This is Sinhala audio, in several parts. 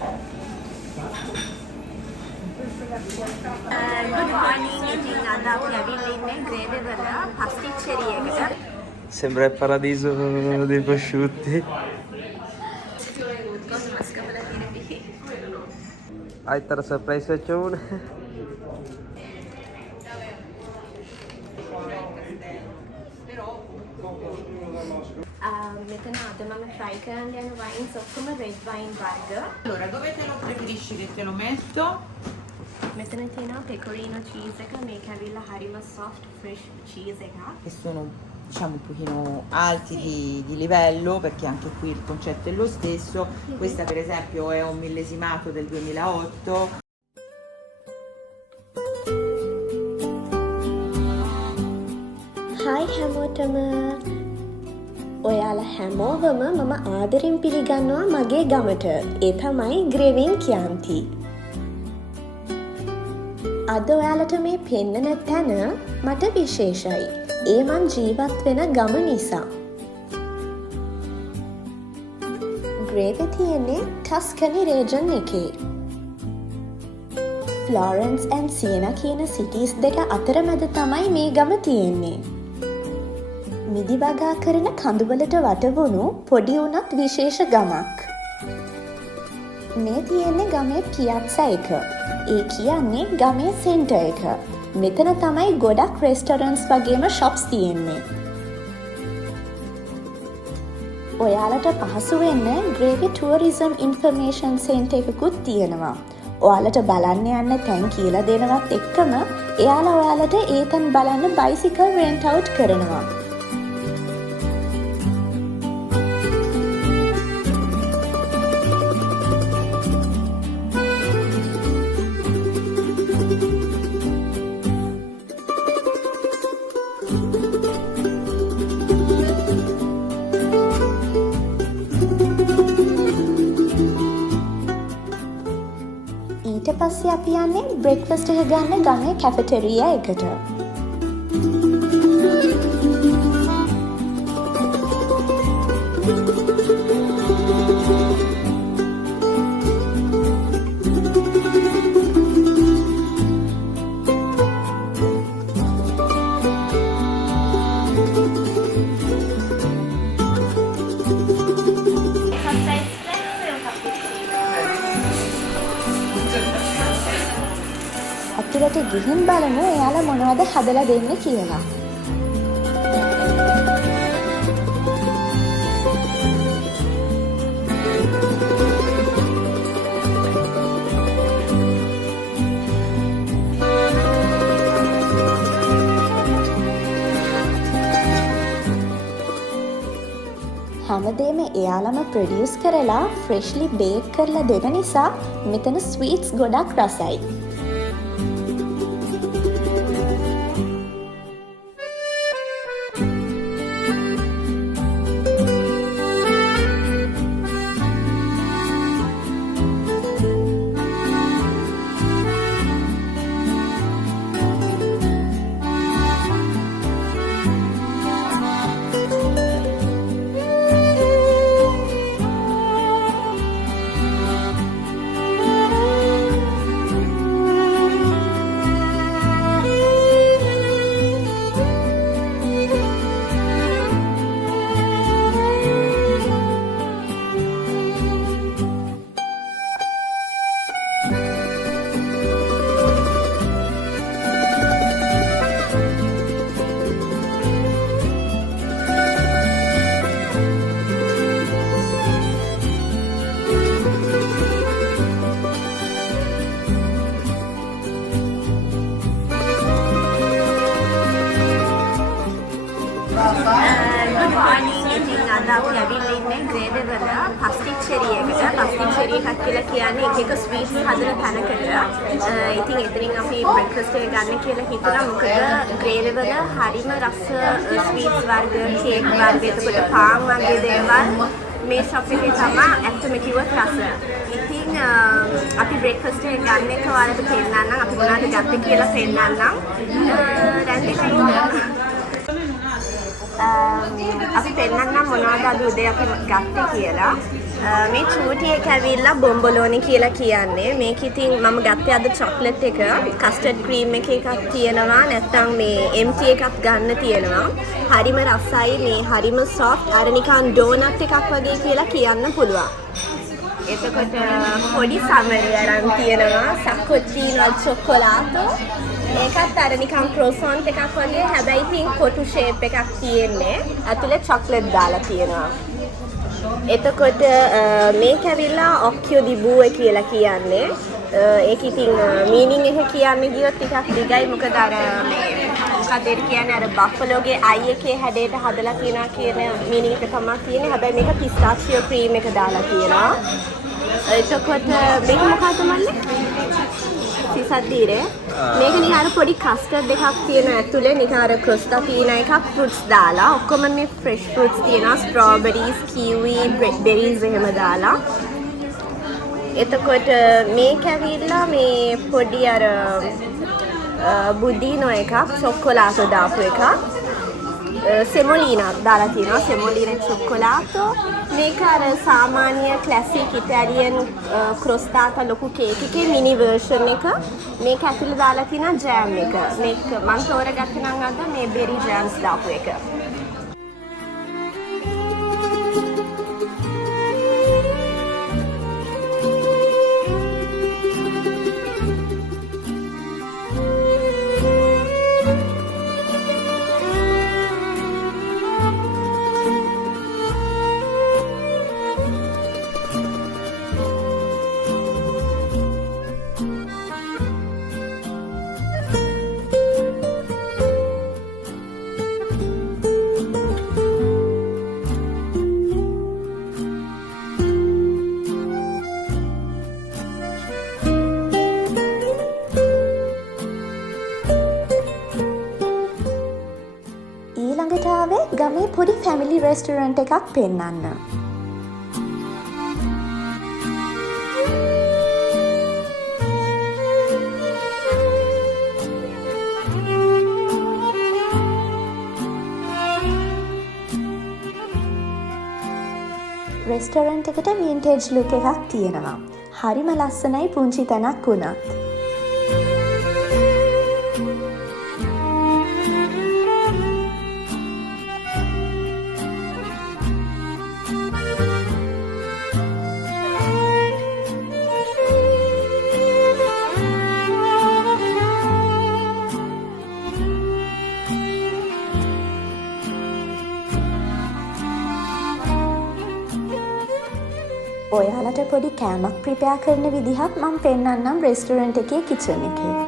Good morning. ඉතින් අද අපි ඇවිල්ලා ඉන්නේ ග්‍රේවි වල පස්ටිච්චරි එකට. Sembra il paradiso dei prosciutti. Hai tara surprise facciamo. මෙතන අද මම try කරන්න යන wines ඔක්කොම red wine වර්ග. Allora, dove te lo preferisci che te lo metto? මෙතන තියෙනවා pecorino cheese එක. මේක ඇවිල්ලා හරිම soft fresh cheese එකක්. Che sono diciamo un pochino alti di livello, perché anche qui il concetto è lo stesso. Questa per esempio è un millesimato del 2008. Hi හැමෝටම. ඔයාලා හැමෝවම මම ආදරෙන් පිළිගන්නවා මගේ ගමට. ඒ තමයි ග්‍රේවින් කියන්ති. අද ඔයාලට මේ පෙන්නන තැන මට විශේෂයි. ඒ මං ජීවත් වෙන ගම නිසා. ග්‍රේවි තියෙන්නේ ටස්කනි රේජන් එකේ. ෆ්ලෝරන්ස් ඇන් සියනා කියන සිටිස් දෙක අතරමැද තමයි මේ ගම තියෙන්නේ. මිදි වගා කරන කඳුවලට වටවුණු පොඩි වුණත් විශේෂ ගමක්. මේ තියෙන්නේ ගමේ පියත්සා එක. ඒ කියන්නේ ගමේ සෙන්ටර් එක. මෙතන තමයි ගොඩක් රෙස්ටොරන්ට්ස් වගේම ෂොප්ස් තියෙන්නේ. ඔයාලට පහසු වෙන්න ග්‍රේවි ටුවරිසම් ඉන්ෆර්මේෂන් සෙන්ටර් එකකුත් තියෙනවා. ඔයාලට බලන්න යන්න තැන් කියලා දෙනවත් එක්කම එයාලා ඔයාලට ඒ තැන් බලන්න බයිසිකල් රෙන්ට් අවුට් කරනවා. ඊට පස්සේ අපි යන්නේ බ්‍රෙක්ෆාස්ට් එක ගන්න ගමේ කැෆෙටෙරියා එකට. ඇතුළට ගිහින් බලමු එයාලා මොනවද හදලා දෙන්නේ කියලා. හැමදේම එයාලම ප්‍රොඩියුස් කරලා ෆ්‍රෙෂ්ලි බේක් කරලා දෙන නිසා මෙතන ස්වීට්ස් ගොඩක් රසයි. Good morning. ඉතින් අද අපි ඇවිල්ලා ඉන්නේ ග්‍රේවි වල පස්ටිච්චරි එකට. පස්ටිච්චරි එකක් කියලා කියන්නේ එක එක ස්වීට්ස් හදන තැනකට. ඉතින් එතනින් අපි බ්‍රෙක්ෆාස්ට් එක ගන්න කියලා හිතුණා. මොකද ග්‍රේවි වල හරිම රස ස්වීට්ස් වර්ග, කේක් වර්ග, එතකොට පාන් වගේ දේවල් මේ ෂොප් එකේ තමයි ඇත්තම කිව්වොත් රස. ඉතින් අපි බ්‍රෙක්ෆාස්ට් එක ගන්න එක ඔයාලට පෙන්නන්නම්. අපි මොනවද ගත්තේ කියලා පෙන්නන්නම්. දැන් දෙකයි අපි පෙන්නන්නම් මොනවද අද උදේ අපි ගත්තේ කියලා. මේ චූටි එක ඇවිල්ලා බොම්බොලෝනි කියලා කියන්නේ. මේක ඉතින් මම ගත්තේ අද චොක්ලට් එක. කස්ටර්ඩ් ක්‍රීම් එකක් තියෙනවා. නැත්නම් මේ empty එකක් ගන්න තියෙනවා. හරිම රසයි මේ හරිම soft අර නිකන් ඩෝනට් එකක් වගේ කියලා කියන්න පුළුවන්. එතකොට පොඩි සමරි අරන් තියෙනවා. සක්කොච්චිනෝ අල් චොකොලාටෝ. ඒකත් අර නිකන් ක්‍රොසොන්ට් එකක් වගේ. හැබැයි ඉතින් කොටු ෂේප් එකක් තියෙන්නේ. ඇතුලේ චොක්ලට් දාලා තියෙනවා. එතකොට මේක ඇවිල්ලා ඔක්කියෝ දිබුව කියලා කියන්නේ. ඒක ඉතින් මීනින් එක කියන්නේ ගියොත් ටිකක් දිගයි. මොකද අර මේ මොකද ඒක කියන්නේ අර බෆලෝගේ අයි එකේ හැඩයට හදලා තියනවා කියන මීනින් එක තමයි තියෙන්නේ. හැබැයි මේක පිස්තාචියෝ ක්‍රීම් එක දාලා තියෙනවා. එතකොට මේක මොකක්ද මල්ලේ? සිසද්දීරේ. මේක නිකන් අර පොඩි කස්ටර්ඩ් එකක් තියෙන ඇතුලේ නිකන් අර ක්‍රොස්ටා තියෙන එකක් ෆෘට්ස් දාලා. ඔක්කොම මේ ෆ්‍රෙෂ් ෆෘට්ස් තියෙනවා. ස්ට්‍රෝබෙරිස්, කිවි, බෙරිස් එහෙම දාලා. එතකොට මේක ඇවිල්ලා මේ පොඩි අර බුදීනෝ එකක් චොකොලාටෝ දාපු එකක්. සෙමොලීනා දාලා තියෙනවා. සෙමොලීනා චොකොලාටෝ. මේක අර සාමාන්‍ය ක්ලාසික් ඉතාලියන් ක්‍රොස්ටාටා ලොකු කේක් එකේ මිනි වර්ෂන් එක. මේක ඇතුළේ දාලා තියෙනවා ජෑම් එක. මේක මම තෝරගත්තේ නම් අද මේ බෙරි ජෑම්ස් දාපු එක. ඊළඟට ආවේ ගමේ පොඩි ෆැමිලි රෙස්ටරන්ට් එකක් පෙන්වන්න. රෙස්ටරන්ට් එකට වින්ටේජ් ලුක් එකක් තියෙනවා. හරිම ලස්සනයි පුංචි තැනක් වුණත්. ඔයාලට පොඩි කෑමක් ප්‍රිපෙයාර් කරන විදිහත් මම පෙන්නන්නම් රෙස්ටරන්ට් එකේ කිචන් එකේ.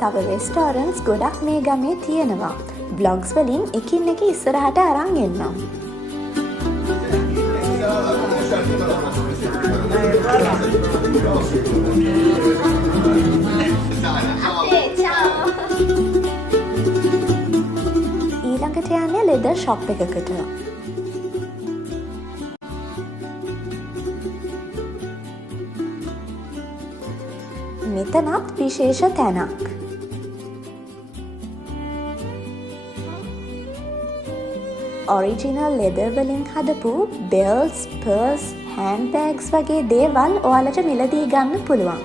තව රෙස්ටෝරන්ට්ස් ගොඩක් මේ ගමේ තියෙනවා. බ්ලොග්ස් වලින් එකින් එක ඉස්සරහට අරන් එන්නම්. ඊළඟට යන්නේ ලෙදර් ෂොප් එකකට. මෙතනත් විශේෂ තැනක්. ඔරිජිනල් ලෙදර් වලින් හදපු බෙල්ස්, පර්ස්, හෑන්ඩ් බෑග්ස් වගේ දේවල් ඔයාලට මිලදී ගන්න පුළුවන්.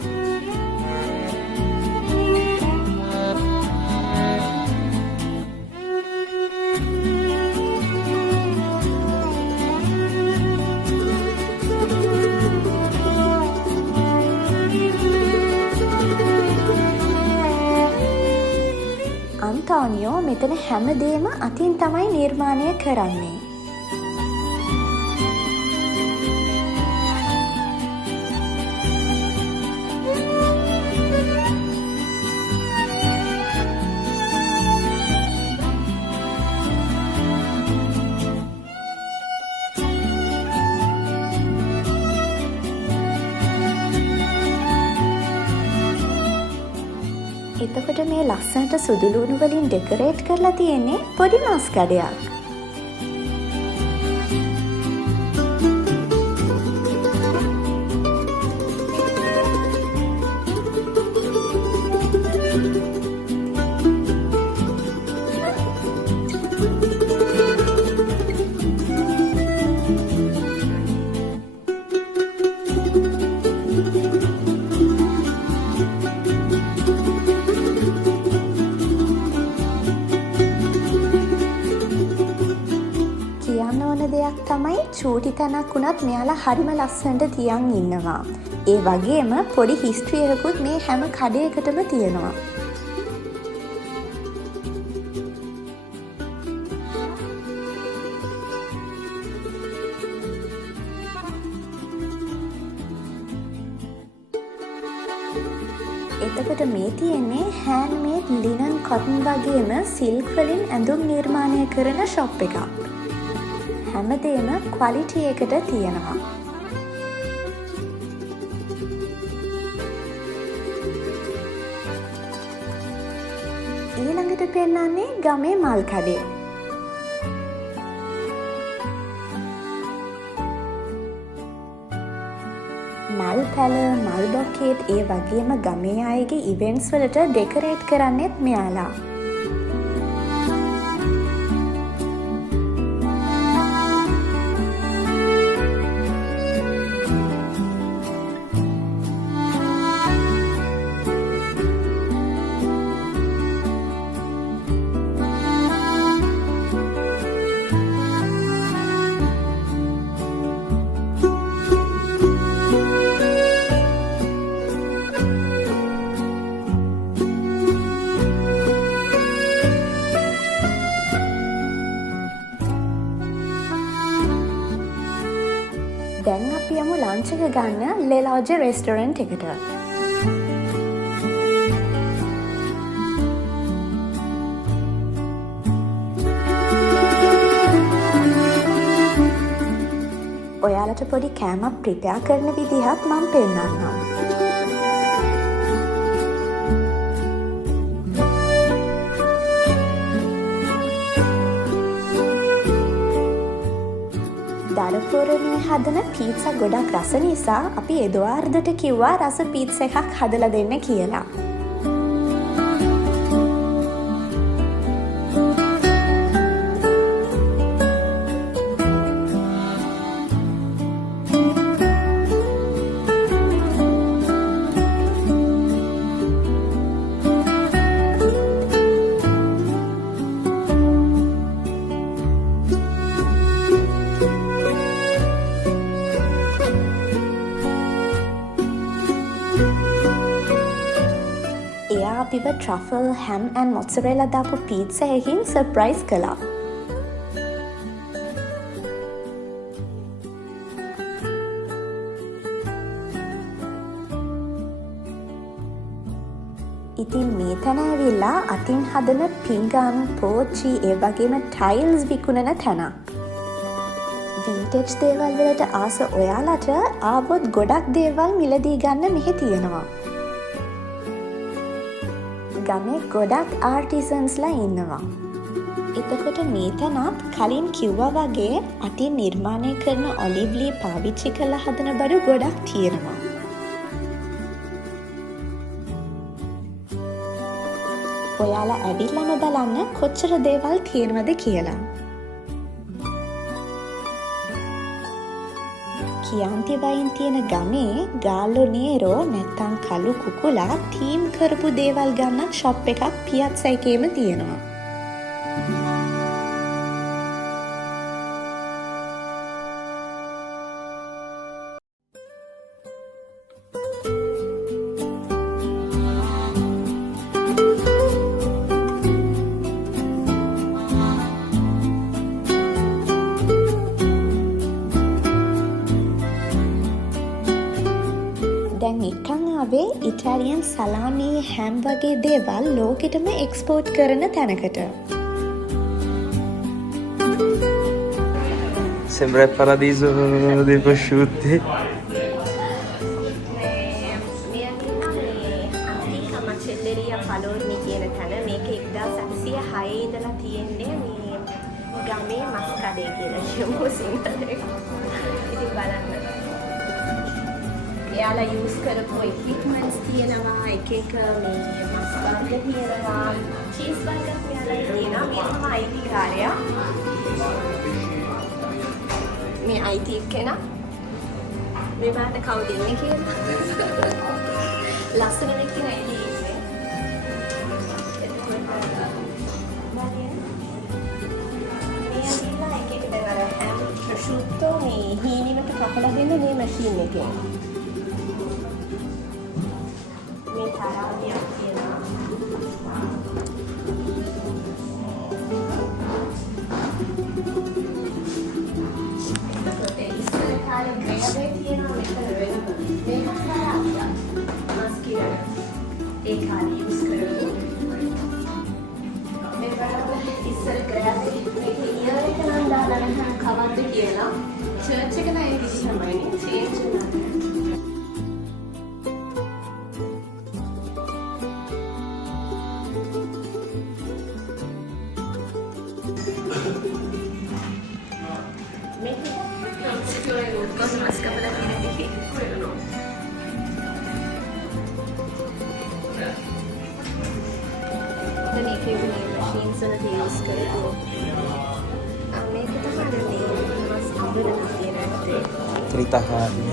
අන්තෝනියෝ මෙතන හැමදේම අතින් තමයි නිර්මාණය කරන්නේ. එතකොට මේ ලස්සනට සුදුලූණු වලින් ඩෙකරේට් කරලා තියෙන්නේ පොඩි මාස් කඩයක්. දෙයක් තමයි චූටි තැනක් වුණත් මෙයාලා හරිම ලස්සනට තියන් ඉන්නවා. ඒ වගේම පොඩි හිස්ටරි එකකුත් මේ හැම කඩේකටම තියෙනවා. එතකොට මේ තියෙන්නේ හෑන්ඩ්මේඩ් ලිනන් කොටන් වගේම සිල්ක් වලින් ඇඳුම් නිර්මාණය කරන ෂොප් එකක්. හැමදේම ක්වලිටි එකට තියෙනවා. ඊළඟට පෙන්නන්නේ ගමේ මල් කඩේ. මල් පැල, මල් බොකේට් ඒ වගේම ගමේ අයගේ ඉවෙන්ට්ස් වලට ඩෙකරේට් කරන්නෙත් මෙයාලා. දැන් අපි යමු ලන්ච් එක ගන්න ලෙලෝජ රෙස්ටෝරන්ට් එකට. ඔයාලට පොඩි කෑමක් ප්‍රිපෙයාර් කරන විදිහත් මම පෙන්නන්නම්. දරපුරනේ හදන පීට්සා ගොඩක් රස නිසා අපි එදුවාර්දට කිව්වා රස පීට්සා එකක් හදලා දෙන්න කියලා. එයා අපිව ට්‍රෆල්, හැම් ඇන් මොට්සරෙලා දාපු පීට්සා එකකින් සර්ප්‍රයිස් කළා. ඉතින් මේ තැන ඇවිල්ලා අතින් හදන පිංගම්, පෝච්චි, ඒ වගේම ටයිල්ස් විකුණන තැනක්. වින්ටේජ් දේවල් වලට ආස ඔයාලට ආවොත් ගොඩක් දේවල් මිලදී ගන්න මෙහෙ තියෙනවා. ගමේ ගොඩක් ආර්ටිසන්ස්ලා ඉන්නවා. එතකොට මේ තැනත් කලින් කිව්වා වගේ අතින් නිර්මාණය කරන ඔලිව් ලී පාවිච්චි කරලා හදන බඩු ගොඩක් තියෙනවා. ඔයාලා ඇවිල්ලාම බලන්න කොච්චර දේවල් තියෙනවද කියලා. කියාන්ති වයින් තියෙන ගමේ ගාල්ලෝ නේරෝ නැත්තම් කළු කුකුලා තීම් කරපු දේවල් ගන්නත් ෂොප් එකක් පියත්සා එකේම තියෙනවා. දැන් එකන් ආවේ ඉටාලියන් සලාමි හැම් වගේ දේවල් ලෝකෙටම එක්ස්පෝර්ට් කරන තැනකට. Sembra il paradiso dei prosciutti. අන්තික මචෙල්ලෙරියා ෆලෝර්නි කියන තැන මේක 1806 ඉඳලා තියෙන්නේ මේ ගමේ මස් කඩේ කියලා කියමු සිංහලෙන්. ඉතින් බලන්න. එයාලා යූස් කරපු equipments තියෙනවා, එක මේ මස් වර්ග තියෙනවා, චීස් බර්ගර් තියෙනවා. මේ තමයි අයිතිකාරයා. මේ අයිති කෙනා මේ බාට කවුද ඉන්නේ කියලා. ලස්සන වෙකින ඉන්නේ. මේ ඇවිල්ලා එක දැන් අර හැම් ප්‍රොෂුට්ටෝ මේ හීනෙකට කපලා දෙන්න මේ මැෂින් එකේ. මේ තරාදියක් තියෙනවා. ඒ කාලේ යූස් කරපු මේ බලන්න ඉස්සර ග්‍රෑවි මේක ඉයර් එක නම් දාලා නැහැ කවද්ද කියලා චර්ච් එක නෑ ඒක තමයි චේන්ජ් වෙනවා. මේක සිතුවේ කොස්මස් කපලා තියෙන දෙකේ කරනවා. මේකේ මැෂින්ස් වලට යූස් කරපු මේක තමයි මේ මස් අඹරන තියෙන ඇත්තේ. Tritacati.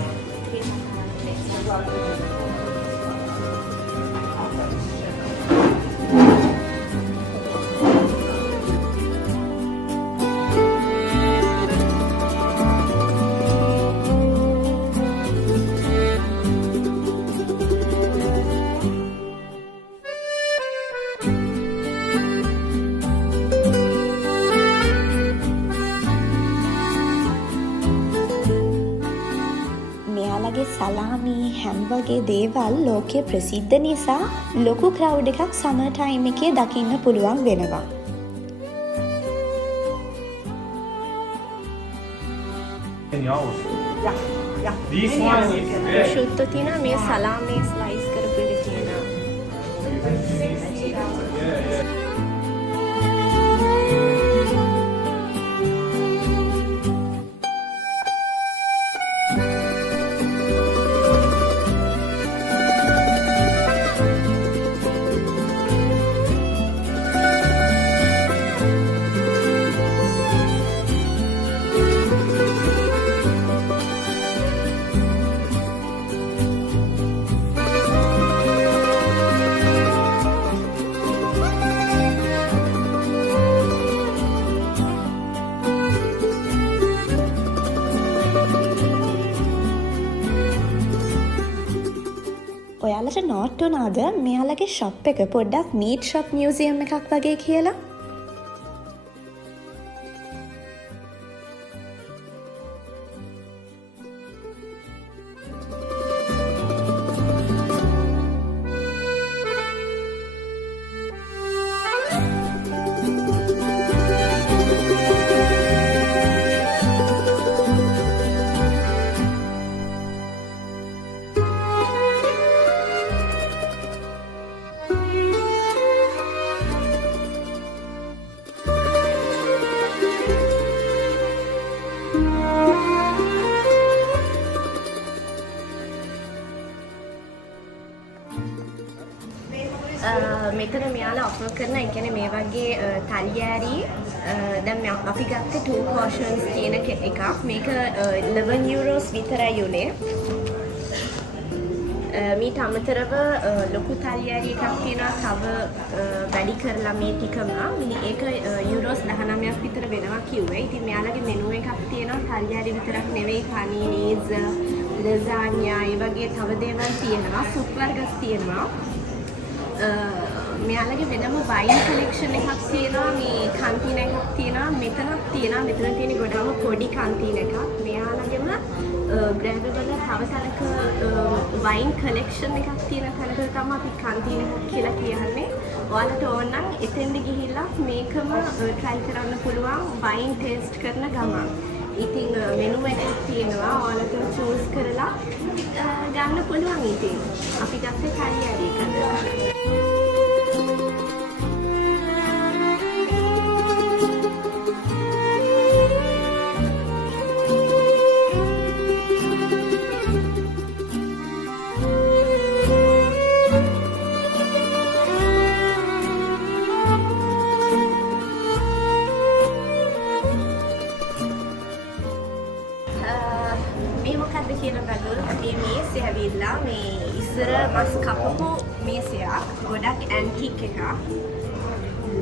මෙයාලගේ සලාමි හැම් වගේ දේවල් ලෝකයේ ප්‍රසිද්ධ නිසා ලොකු ක්‍රවුඩ් එකක් සමර් ටයිම් එකේ දකින්න පුළුවන් වෙනවා. This one is very ප්‍රොෂුට්ටෝ තියෙනවා මේ සලාමේ ස්ලයිස් කරපු එක තියෙනවා. ඔයාලට නෝට් වුණාද මෙයාලගේ ෂොප් එක පොඩ්ඩක් මීට් ෂොප් මියුසියම් එකක් වගේ කියලා? මෙතන මෙයාලා ඔෆර් කරන ඒ කියන්නේ මේ වගේ තල්යෑරි දැන් අපි ගත්තේ 2 portions කියන එකක්. මේක 11 euros විතරයි උනේ. මීට අමතරව ලොකු තල්යෑරි එකක් තියෙනවා තව වැඩි කරලා මේ ටිකම. ඒක යුරෝස් 19ක් විතර වෙනවා කිව්වේ. ඉතින් මෙයාලගේ මෙනු එකක් තියෙනවා තල්යෑරි විතරක් නෙවෙයි පනීනීස්, ලැසාන්යා, ඒ වගේ තව දේවල් තියෙනවා. සුප් වර්ගස් තියෙනවා. මෙයාලගේ වෙනම වයින් කලෙක්ෂන් එකක් තියෙනවා. මේ කන්ටීන එකක් තියෙනවා. මෙතනක් තියෙනවා. මෙතන තියෙන ගොඩාම පොඩි කන්ටීන එකක්. මෙයාලගේම ග්‍රෑබ් වල තව තැනක වයින් කලෙක්ෂන් එකක් තියෙන තැනකට තමයි අපි කන්ටීන එකක් කියලා කියන්නේ. ඔයාලට ඕන නම් එතෙන්ද ගිහිල්ලා මේකම try කරන්න පුළුවන් වයින් ටේස්ට් කරන ගමන්. ඉතින් මෙනු එකක් තියෙනවා. ඔයාලට choose කරලා ගන්න පුළුවන්. ඉතින් අපි ගත්තේ තල්යෑරි එකද. මේ මොකක්ද කියලා බලුවොත් මේ මේසෙ ඇවිල්ලා මේ ඉස්සර මස් කපපු මේසයක් ගොඩක් ඇන්ටික් එකක්.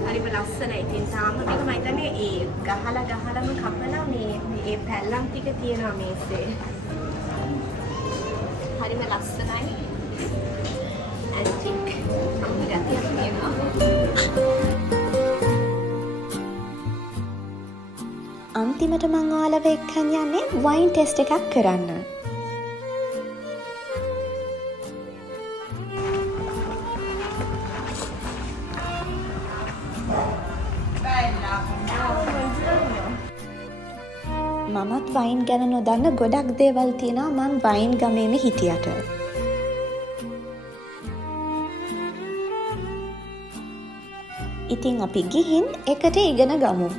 හරිම ලස්සනයි. ඉතින් තාම මේක මම හිතන්නේ ඒ ගහලම කපලා මේ ඒ පැල්ලම් ටික තියෙනවා මේසෙ. හරිම ලස්සනයි. ඇන්ටික්. අපි ගතියක් තියෙනවා. අන්තිමට මං ඔයාලව එක්කන් යන්නේ වයින් ටෙස්ට් එකක් කරන්න. මමත් වයින් ගැන නොදන්න ගොඩක් දේවල් තියෙනවා මං වයින් ගමේම හිටියට. ඉතින් අපි ගිහින් එකට ඉගෙන ගමු.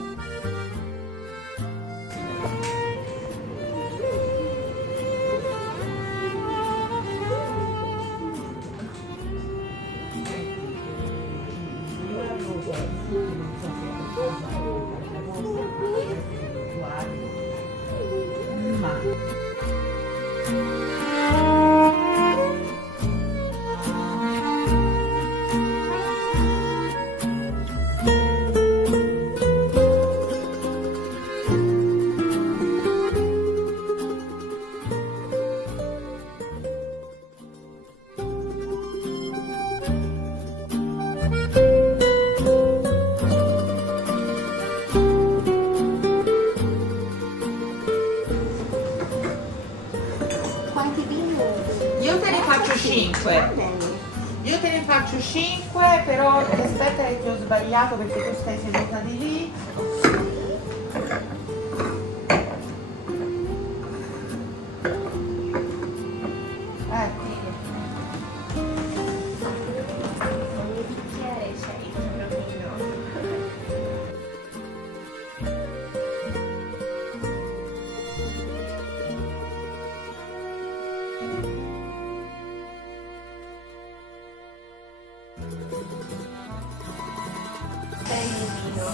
Io te ne faccio 5. Io te ne faccio 5, però aspetta che ti ho sbagliato perché tu stai seduta di lì.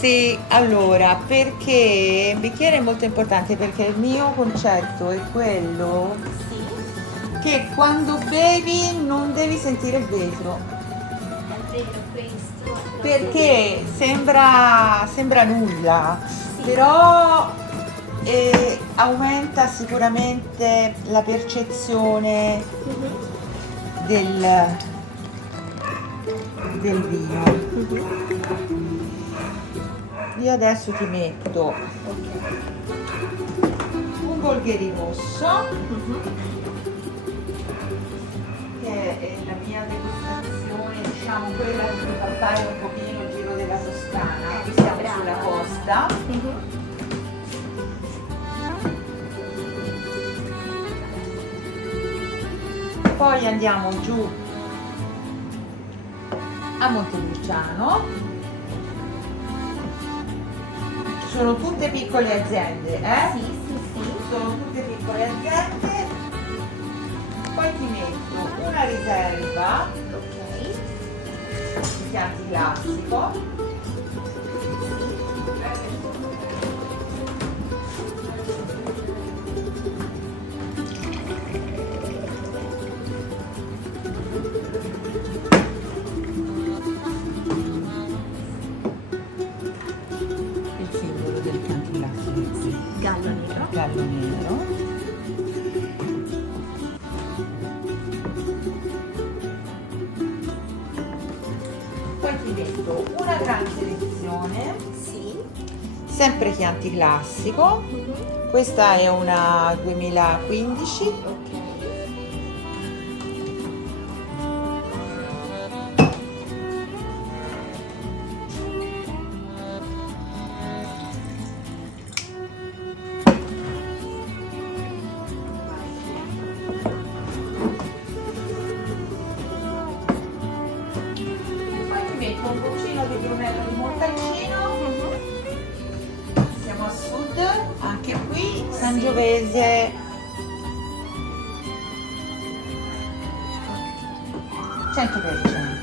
Sì, allora, perché il bicchiere è molto importante perché il mio concetto è quello che quando bevi non devi sentire il vetro. Perché sembra nulla, però aumenta sicuramente la percezione del vino. Io adesso ti metto un Bolgheri rosso, che è la mia degustazione, diciamo quella che mi fa fare un pochino il giro della Toscana, qui siamo sulla costa. Poi andiamo giù a Montepulciano. Sono tutte piccole aziende, Sì. Sono tutte piccole aziende. Poi ti metto una riserva. Ok. il Chianti classico. Il simbolo del Chianti classico. Gallo nero. Gallo nero. Poi ti metto una grande selezione, Sì. sempre Chianti classico. Questa è una 2015. Ok. Poi ti metto un goccino di Brunello di Montalcino. Siamo a sud, anche qui Sangiovese. 100%.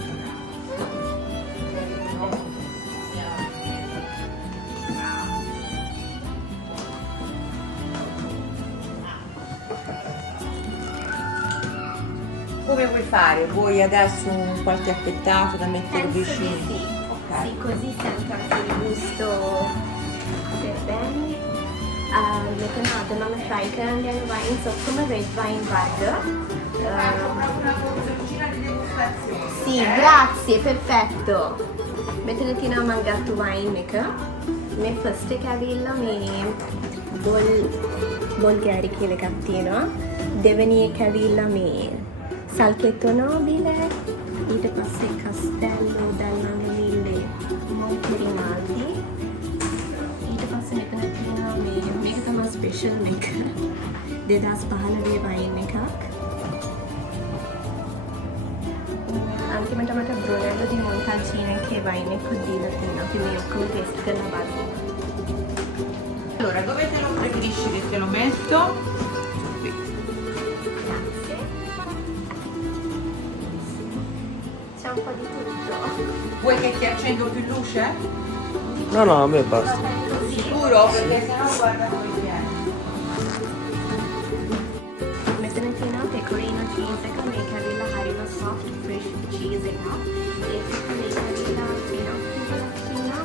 Come vuoi fare? Vuoi adesso un qualche affettato da mettere Penso vicino? di sì. Ok. Sì, così sento anche il gusto per bene. Met een ademame frijkende wijn, zo come red wine vardı. Una goccina di degustazione. Sì, grazie, perfetto. මෙතන තියෙනවා මම ගත්ත වයින් එක. මේ ෆස්ට් එක ඇවිල්ලා මේ බොල් ගෑරි කියලා එකක් තියෙනවා. දෙවෙනි එක ඇවිල්ලා මේ සල්කෙට්ටෝ නෝබිල. ඊට පස්සේ කස්ටෙල්ලෝ ඩල්ලානෝ මිල්ලේ මොන්ටෙරිනාල්ඩි. ඊට පස්සේ මෙතන තියෙනවා මේ මේක තමයි ස්පෙෂල් එක. 2015 වයින් එකක්. अंतिमට මට බ්‍රොනැල්ඩෝ ඩි මොන්ටල්චීනෝ එකේ වයින් එක දීලා තියෙනවා. අපි මේ ඔක්කොම ටෙස්ට් කරලා බලමු. Allora, dove te lo preferisci che te lo metto? Qui. Grazie. C'è un po' di tutto. Vuoi che ti accendo più luce? No, no, a me basta. Sicuro? Perché sennò guarda come viene. මෙතන තියෙනවා pecorino cheese එක. මේක ඇවිල්ලා හරිම soft fresh cheese එකක්. ඒක මේක ඇවිල්ලා තියෙනවා.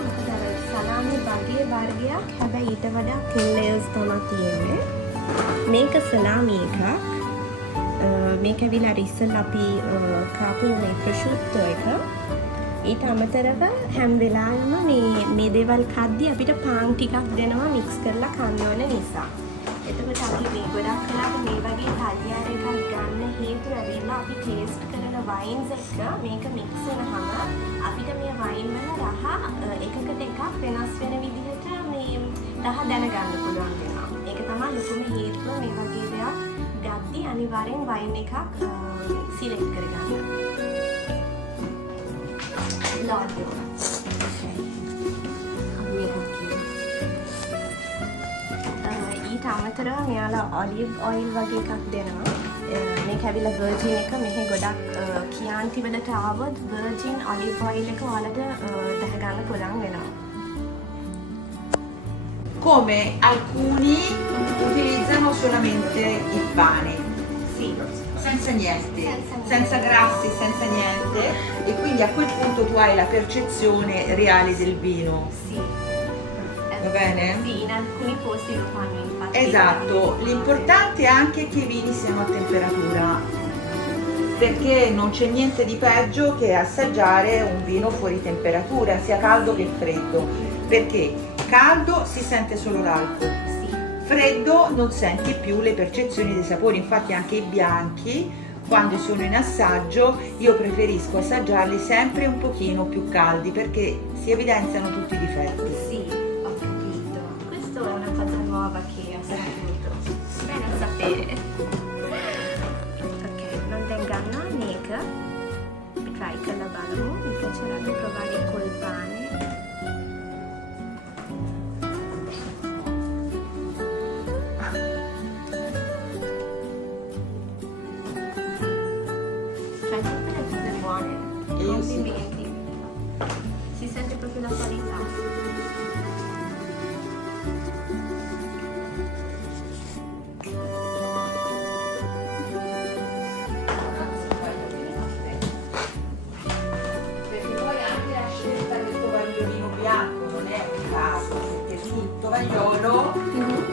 මොකද අර සලාමි වගේ වර්ගයක්. හැබැයි ඊට වඩා thin layers තමයි තියෙන්නේ. මේක සලාමි එකක්. මේක ඇවිල්ලා අර ඉස්සෙල්ලා අපි කාපු මේ prosciutto එක. ඊට අමතරව හැම වෙලාවෙම මේ දේවල් කද්දි අපිට පාන් ටිකක් දෙනවා මික්ස් කරලා කන්න ඕන නිසා. එතකොට අපි මේ ගොඩක් වෙලාවට මේ වගේ කල්යාර එකක් ගන්න හේතුව ඇවිල්ලා අපි ටේස්ට් කරන වයින්ස් එක මේක මික්ස් වෙනහම අපිට මේ වයින් වල රහ එකකට එකක් වෙනස් වෙන විදිහට මේ රහ දැනගන්න පුළුවන් වෙනවා. ඒක තමයි ලොකුම හේතුව මේ වගේ දෙයක් ගද්දි අනිවාර්යෙන් වයින් එකක් සිලෙක්ට් කරගන්න. L'olio. ඊට අමතරව මෙයාලා ඔලිව් ඔයිල් වගේ එකක් දෙනවා. මේක ඇවිල්ලා වර්ජින් එක. මෙහි ගොඩක් කියාන්ති වලට ආවොත් වර්ජින් ඔලිව් ඔයිල් එක ඔයාලට දැනගන්න පුළුවන් වෙනවා. Come alcuni utilizzano solamente il pane, Sì. senza niente, Senza niente. senza grassi, senza niente, e quindi a quel punto tu hai la percezione reale del vino. Sì. Va bene? Sì, in alcuni posti lo fanno infatti. Esatto, l'importante è anche che i vini siano a temperatura, perché non c'è niente di peggio che assaggiare un vino fuori temperatura, sia caldo che freddo, perché caldo si sente solo l'alcol, Sì. freddo non senti più le percezioni dei sapori. Infatti anche i bianchi, quando sono in assaggio, io preferisco assaggiarli sempre un pochino più caldi, perché si evidenziano tutti i difetti. Sì, ho capito. Questa è una cosa nuova che ho saputo. Bene a sapere. Ok, non tenganno mica. Try con la ballo. Mi piacerebbe provare col pane. Cioè, tutte le cose buone. Io sì. Complimenti.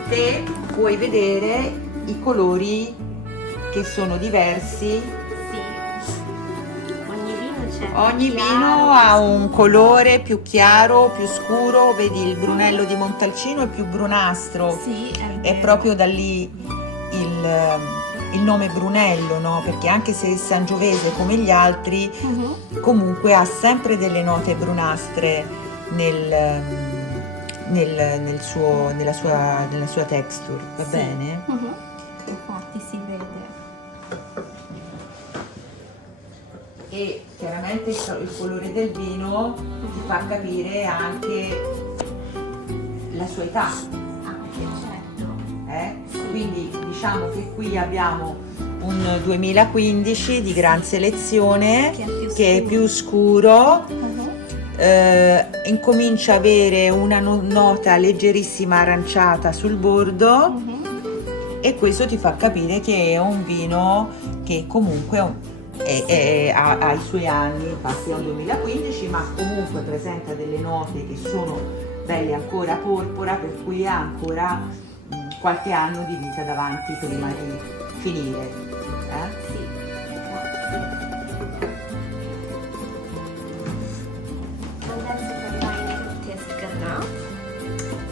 te puoi vedere i colori che sono diversi. Sì. Ogni vino c'è. Ogni chiaro, vino ha un colore più chiaro, più scuro. Vedi, il Brunello di Montalcino è più brunastro. Sì, È proprio da lì il nome Brunello, no? Perché anche se è sangiovese come gli altri, comunque ha sempre delle note brunastre nella sua texture, va bene? Infatti si vede. E chiaramente il colore del vino ti fa capire anche la sua età. Anche, certo. Quindi diciamo che qui abbiamo un 2015 di gran selezione che è più scuro, incomincia a avere una nota leggerissima aranciata sul bordo e questo ti fa capire che è un vino che comunque ha i suoi anni, infatti è un 2015, ma comunque presenta delle note che sono belle ancora porpora, per cui ha ancora qualche anno di vita davanti prima di finire. Sì, grazie.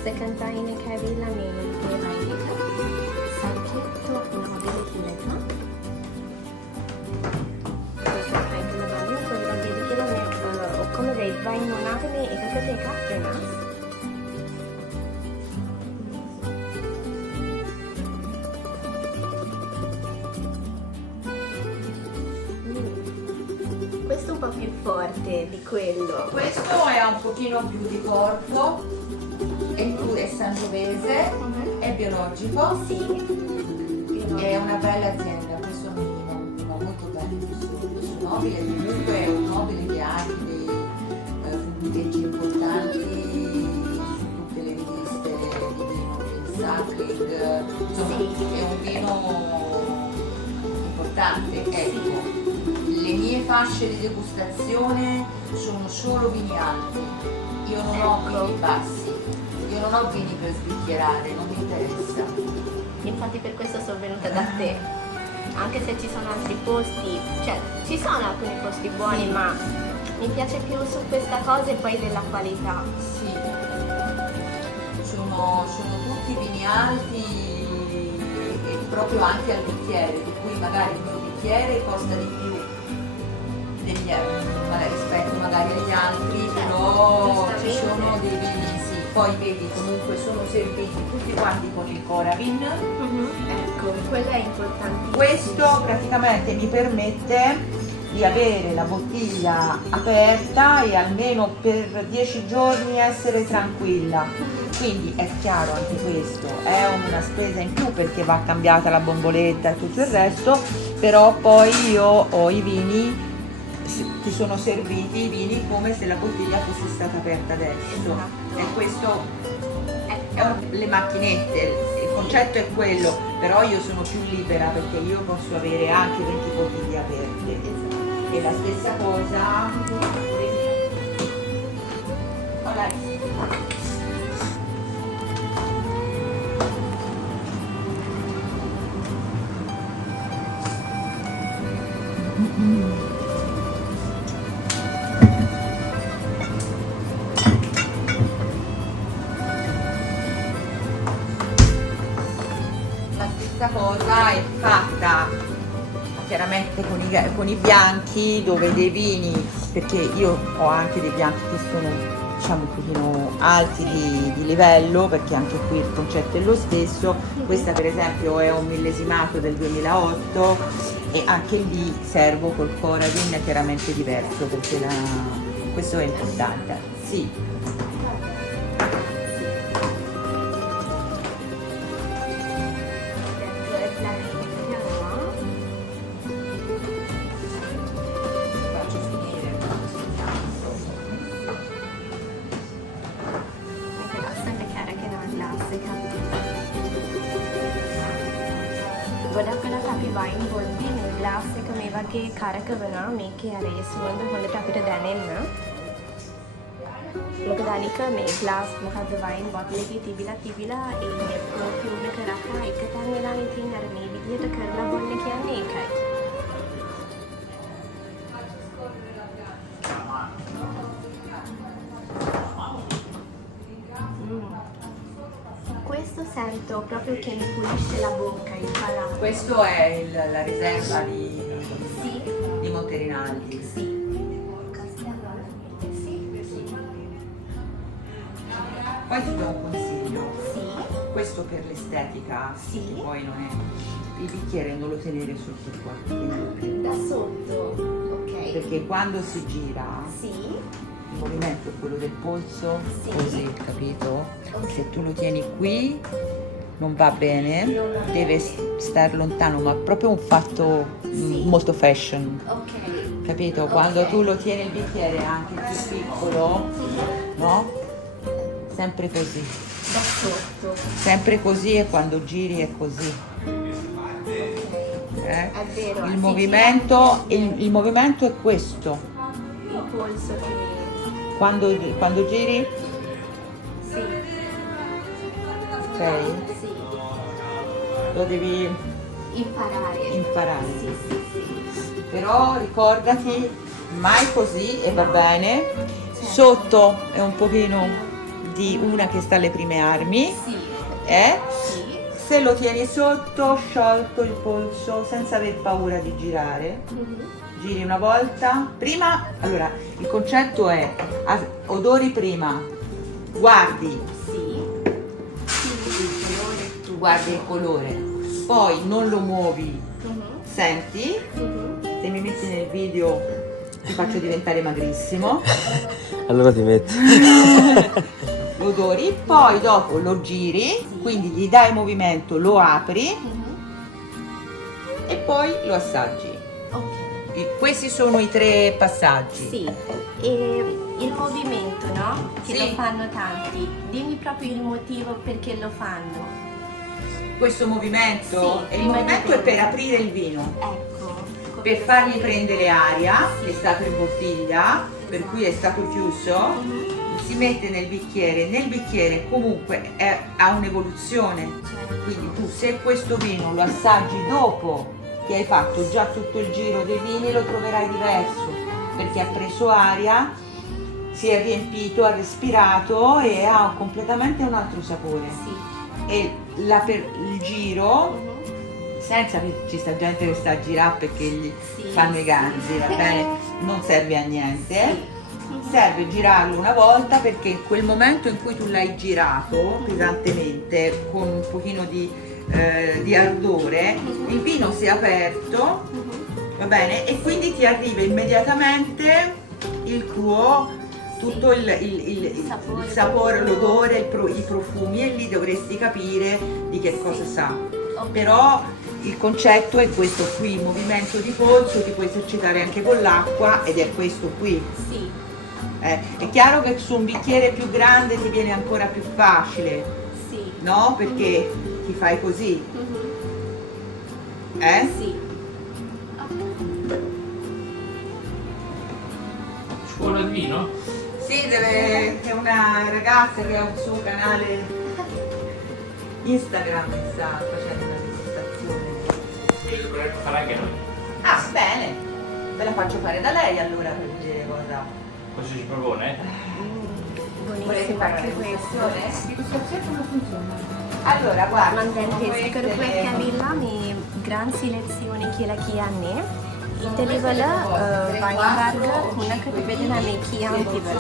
Sekantayine Kavila Nainika Sanketto Nobile Hileka Sekantayine Balu Kodra Gedikila Okkoma red wine මොනාට මේ එකකට එකක් වෙනස්. Questo è un po' più forte di quello. Questo è un pochino più di corpo, è sangiovese, è biologico, Sì. è una bella azienda, questo mi va molto bene, questo nobile, comunque è un nobile che ha anche dei punteggi importanti su tutte le riviste di vino, il Sackling, insomma è un vino importante, ecco. Le mie fasce di degustazione sono solo vini alti, io non ho vini bassi, io non ho vini per sbicchierare, non mi interessa. Infatti per questo sono venuta da te. Anche se ci sono altri posti, cioè ci sono alcuni posti buoni, ma mi piace più su questa cosa e poi della qualità. Sì, sono tutti vini alti e proprio anche al bicchiere, per cui magari il mio bicchiere costa di più rispetto magari agli altri, però ci sono dei vini, sì, poi vedi comunque sono serviti tutti quanti con il Coravin. Ecco, quello è importante. Questo praticamente mi permette di avere la bottiglia aperta e almeno per 10 giorni essere tranquilla. Quindi è chiaro anche questo, è una spesa in più perché va cambiata la bomboletta e tutto il resto, però poi io ho i vini, ti sono serviti i vini come se la bottiglia fosse stata aperta adesso. E questo le macchinette, il concetto è quello, però io sono più libera perché io posso avere anche 20 bottiglie aperte. E la stessa cosa cosa è fatta chiaramente con i bianchi, dove dei vini, perché io ho anche dei bianchi che sono diciamo un pochino alti di livello, perché anche qui il concetto è lo stesso. Questa per esempio è un millesimato del 2008 e anche lì servo col Coravin, è chiaramente diverso perché questo è importante. Sì. ගොඩක් අපි වයින් බොද්දී මේ ග්ලාස් එක මේ වගේ කරකවනවා මේකේ අර ඒ සුවඳ හොඳට අපිට දැනෙන්න. මොකද අනික මේ ග්ලාස් මොකද්ද වයින් බොටල් එකේ තිබිලා ඒ perfume Esatto, proprio che mi pulisce la bocca, il palato. Questo è la riserva Sì, di Monterinaldi. sì. Poi ti do un consiglio. Sì, Questo per l'estetica, Sì. che poi non è. Il bicchiere non lo tenere sotto qua, tenilo più. da sotto, ok. Perché quando si gira Sì, il movimento è quello del polso, Sì. così, capito? Ok. Se tu lo tieni qui non va bene, Non va deve bene. stare lontano, ma proprio un fatto Sì. molto fashion, ok. capito? Quando Ok. tu lo tieni il bicchiere anche più piccolo, no? Sempre così. Da sotto, Sempre così e quando giri è così. è vero. Il si movimento, gira anche il movimento è questo. il polso che... Quando giri, Sì, ok? sì. Lo devi Imparare. imparare. Sì, sì, sì. Però ricordati, mai così e va bene. Sotto è un pochino di una che sta alle prime armi. Sì, Sì. Se lo tieni sotto, sciolto il polso senza aver paura di girare. Mhm. Giri una volta. Prima, allora, il concetto è odori prima. Guardi Sì. tu guardi il colore, poi non lo muovi, Mhm. senti, Mhm. se mi metti nel video ti faccio diventare magrissimo, Allora ti metti. lo odori, poi dopo lo giri, quindi gli dai movimento, lo apri Mhm. e poi lo assaggi. Ok. Questi sono i 3 passaggi. Sì, e il movimento, no? Che Sì. lo fanno tanti. Dimmi proprio il motivo perché lo fanno. Questo movimento, Sì, il prima movimento di è per prendere. aprire il vino. Ecco. Per fargli prendere aria, è stato in bottiglia, per cui è stato chiuso, Mhm. si mette nel bicchiere comunque ha un'evoluzione, Certo. quindi tu se questo vino lo assaggi dopo che hai fatto già tutto il giro dei vini lo troverai diverso, perché ha preso aria, si è riempito, ha respirato e ha completamente un altro sapore. Sì. E per il giro Mhm. senza che ci sta gente che sta a girare perché gli Sì, fanno i sì. ganzi, va bene? Non serve a niente. Mhm. Serve girarlo una volta perché in quel momento in cui tu l'hai girato pesantemente con un pochino di ardore, il vino si è aperto, Mhm. va bene? E quindi ti arriva immediatamente il cruo, tutto il sapore, l'odore, i profumi e lì dovresti capire di che cosa sa. Ok. Però il concetto è questo qui, il movimento di polso ti puoi esercitare anche con l'acqua ed è questo qui. Sì. È chiaro che su un bicchiere più grande ti viene ancora più facile, Sì. no? Perché ti fai così, Mhm. Sì. Scuola di vino? Sì, è una ragazza che ha un suo canale Instagram che sta facendo una degustazione. Quello che vorremmo fare anche noi. Ah, bene, ve la faccio fare da lei allora per vedere cosa. Cosa ci propone? Volete Buonissimo fare anche la questo. degustazione? Come funziona? Allora, guarda, Mandante Scorpio Grand selezioni ඉතලිවල වයින්වර්ග 3කට බෙදලා මේ කියන්තිවල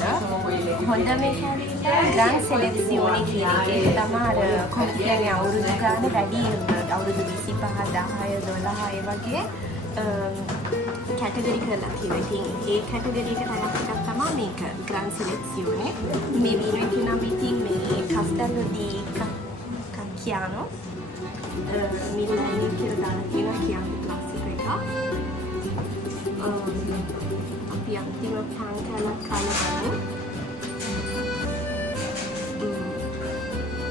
හොඳම කැවිලා ග්‍රෑන්ඩ් සෙලෙක්සියෝනේ කියන එක තමයි කොම්පියගේ අවුරුදු ගාන වැඩි අවුරුදු 25 10 12 ඒ වගේ කැටගරි කරලා තියෙනවා. ඉතින් ඒ කැටගරි එකට අයත් එකක් තමයි මේක ග්‍රෑන්ඩ් සෙලෙක්සියෝනේ. මේ වීනෝ එක නම් ඉතින් මේ කස්ටල්ලෝ ඩි කක්කියානෝ මිල්ලයින් කියලා දාලා තියෙනවා කියන්ති ක්ලාසික් එකක්. අපි අන්තිම පාන් කෑල්ලක් කාලා බලමු.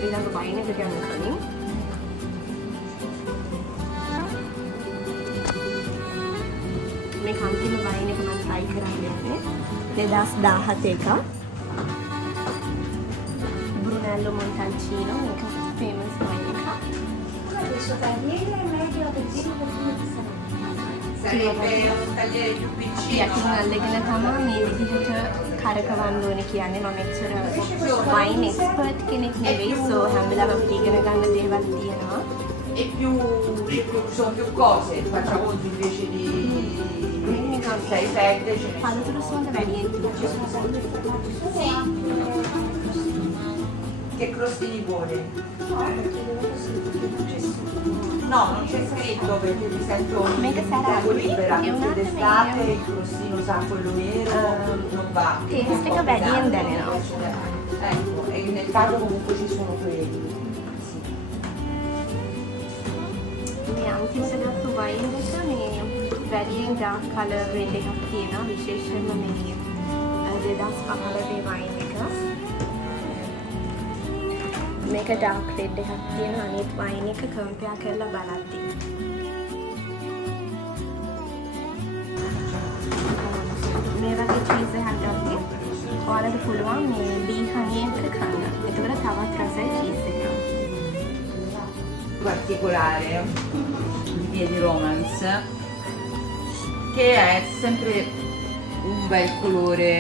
ඊළඟ වයින් එකට යන්න කලින් මේ අන්තිම වයින් එක මම try කරන්න යන්නේ 2017 එක. Brunello Montalcino, මේක famous වයින් එකක්. sarebbe un tagliere più piccino. යටින් අල්ලගෙන තමයි මේ විදිහට කරකවන්න ඕනේ කියන්නේ. මම එච්චර වයින් එක්ස්පර්ට් කෙනෙක් නෙවෙයි, so හැම වෙලාවෙම අපිට ඉගෙන ගන්න දේවල් තියෙනවා. E più sono più cose, facciamo invece di 6-7 ce ne පළතුරු සුවඳ වැඩියෙන් තියෙනවා. Che crostini vuole? No, non c'è scritto perché mi sento Mega sarà. un po' libera, È un perché attimo d'estate io. il crostino sa quello nero, non va. Taste එක වැඩියෙන් දැනෙනවා. Ecco, e nel caso comunque ci sono quelli. Sì. මේ අන්තිමට ගත්ත වයින් එක මේ වැඩියෙන් ඩාර්ක් කලර් රෙඩ් එකක් තියෙනවා. විශේෂයෙන්ම මේ 2015 වයින් එක. මේක ඩාර්ක් රෙඩ් එකක් තියෙන අනිත් වයින් එක කම්පෙයාර් කරලා බලද්දි මේ වගේ චීස් එකක් ගත්තේ ඔයාලට පුළුවන් මේ බී හනි එක කන්න. එතකොට තවත් රසයි චීස් එක. Particolare di Piedi Romance, che è sempre un bel colore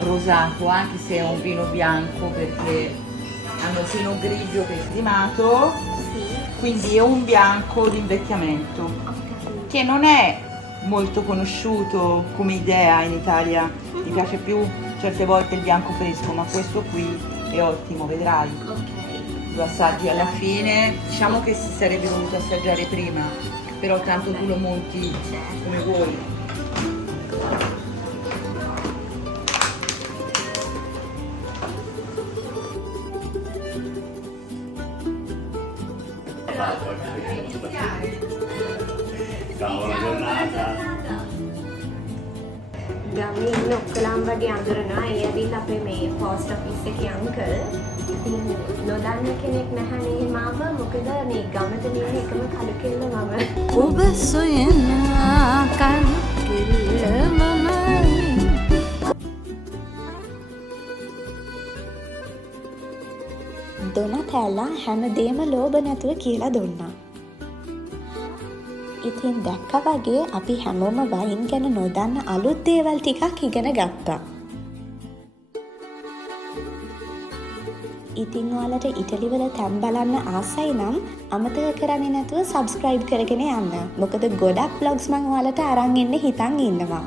rosato, anche se è un vino bianco, perché hanno fino grigio che è stimato, Sì. quindi è un bianco di invecchiamento che non è molto conosciuto come idea in Italia. Mi piace più certe volte il bianco fresco, ma questo qui è ottimo, vedrai. Ok. Lo assaggi alla fine, diciamo che si sarebbe voluto assaggiare prima, però tanto tu lo monti come vuoi. Cavolo, giornata. ගමේ ඉන්න ඔක්කොලම් වගේ අඳුරනවා. ඒ ඇවිල්ලා අපේ මේ පෝස්ට් ඔෆිස් එකේ අංකල්. ඉතින් නොදන්න කෙනෙක් නැහනේ මාව. මොකද මේ ගමට නියම එකම කළු කෙල්ල මම. ඔබ සොයන කළු කෙල්ල මමයි. දොනතැල්ලා හැමදේම ලෝභ නැතුව කියලා දුන්නා. ඉතින් දැක්ක වගේ අපි හැමෝම වයින් ගැන නොදන්න අලුත් දේවල් ටිකක් ඉගෙන ගත්තා. ඉතින් ඔයාලට ඉටලිවල තැන් බලන්න ආසයි නම් අමතක කරන්නේ නැතුව සබ්ස්ක්‍රයිබ් කරගෙන යන්න. මොකද ගොඩක් බ්ලොග්ස් මම ඔයාලට අරන් එන්න හිතන් ඉන්නවා.